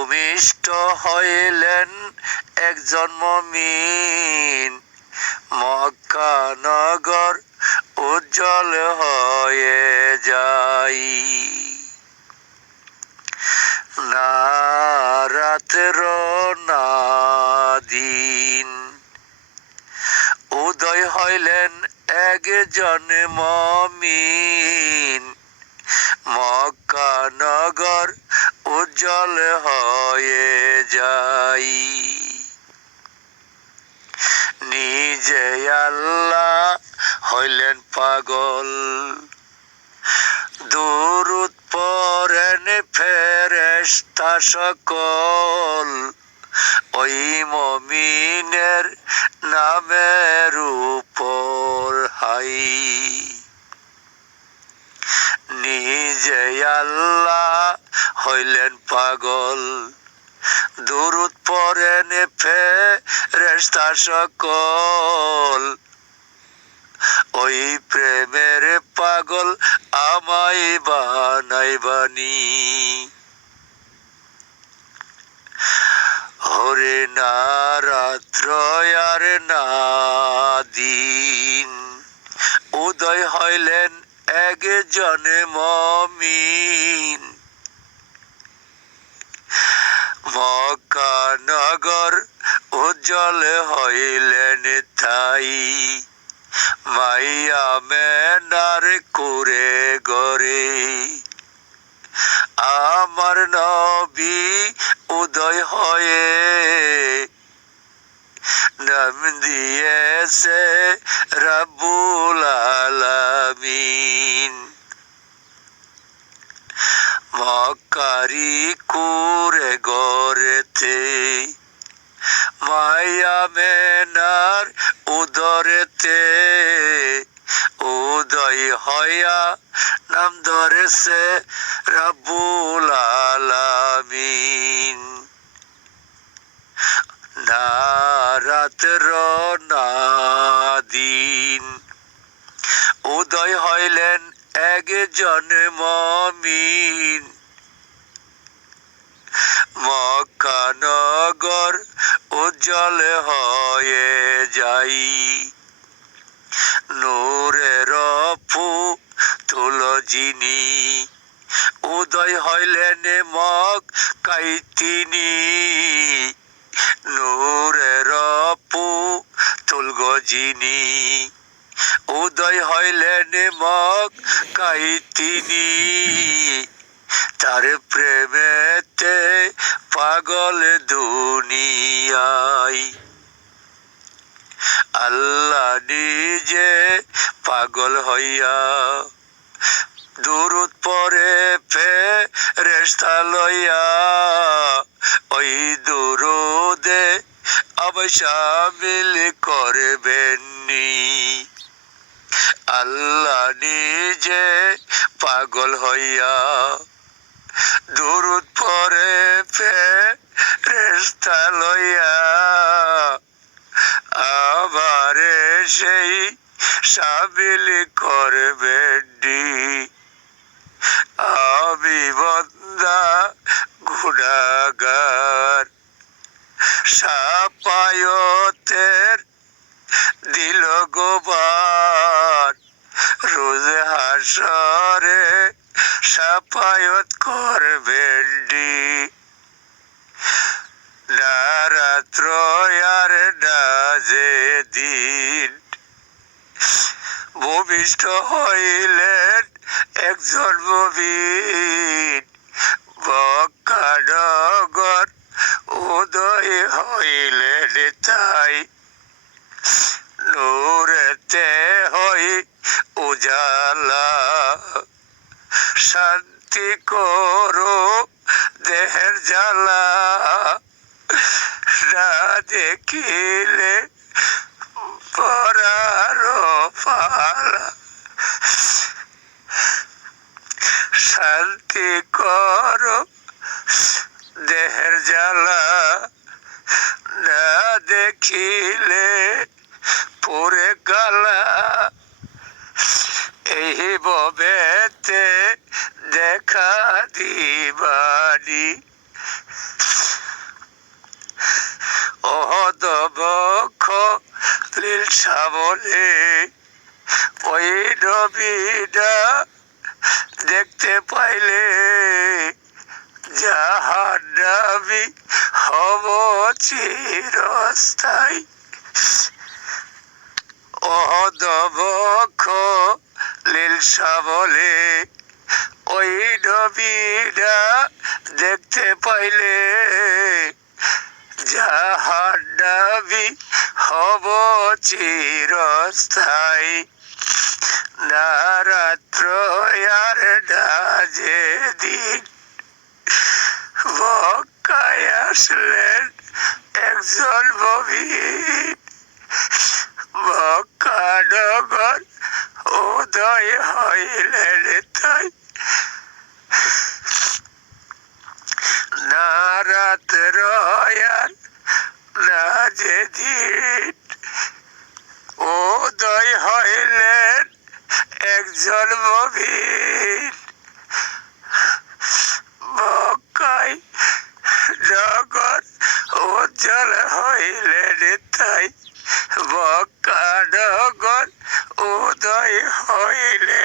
ভূমিষ্ঠ হইলেন একজন মুমিন, মক্কা নগর উজ্জ্বল হয়ে যায়। না রাতের না দিন, উদয় হইলেন একজন মুমিন, মক্কা নগর উজ্জ্বল হয়ে যায়। নিজে আল্লাহ হইলেন পাগল, দুরূদ পড়েন ফেরেশতা সকল, ওই মুমিনের নামের উপর হাই। নিজে আল্লাহ হইলেন পাগল, দুরূদ পড়েন ফেরেশতা সকল, ওই প্রেমের পাগল আমায় বানাইবানি। ওরে না রাত্র আর না দিন, উদয় হইলেন একজন মুমিন, মক্কা নগর উজ্জ্বল হইলেন তাই। মাইয়া মেনার কুরে গরে আমার নবী উদয় হয়ে নাম দিয়েছে রব্বুল আলামিন। মক্কারি কুরে গরেতে মাইয়া মেনার উদরেতে উদয় হইয়া নাম ধরেছে রব্বুল আলামিন। না রাতের না দিন, উদয় হইলেন একজন মুমিন, মক্কা নগর উজ্জ্বল হয়ে যাই। নূরের ফুল যিনি উদয় হইলেন মক্কায় তিনি, নূরের ফুল যিনি উদয় হইলেন মক্কায় তিনি, তার প্রেমেতে পাগল দুনিয়ায়। আল্লাহ নিজে পাগল হইয়া দুরূদ পড়ে ফেরেশতা লইয়া, ওই দুরূদে আমায় শামিল করবেননি। আল্লাহ নিজে পাগল হইয়া দুরূদ পড়ে ফেরেশতা লইয়া, আমারে সেই শামিল করবেননি। আমি বান্দা গুনাহগার, শাফায়াতের দিল গোবার, রোজ হাশরে শাফায়াত করবেননি। না রাত্র আর না যে দিন, ভূমিষ্ঠ হইলেন একজন মুমিন, মক্কা নগর উদয় হইলেন তাই। নূরেতে হই উজালা, শান্তি করো দেহের জ্বালা, না দেখিলে পরার পালা। শান্তি করো দেহের জ্বালা, না দেখিলে পুরে গালা। এই ভবেতে দেখা দিবানি। সাবলে ওই নবীটা দেখতে পাইলে জাহান্নামী হব চিরস্থায়ী। অহদবক্ষ লীল সাবলে ওই নবীটা দেখতে পাইলে জাহান্নামী হব চিরস্থায়ী। না রাত্র আর না যেদিন মক্কায় আসলেন একজন মুমিন, মক্কা নগর উদয় হইলেন তাই। না রাত্র আর না যেদিন উদয় হইলেন একজন মুমিন, মক্কায় নগর উজ্জ্বল হইলেন তাই। মক্কা নগর উদয় হইলেন।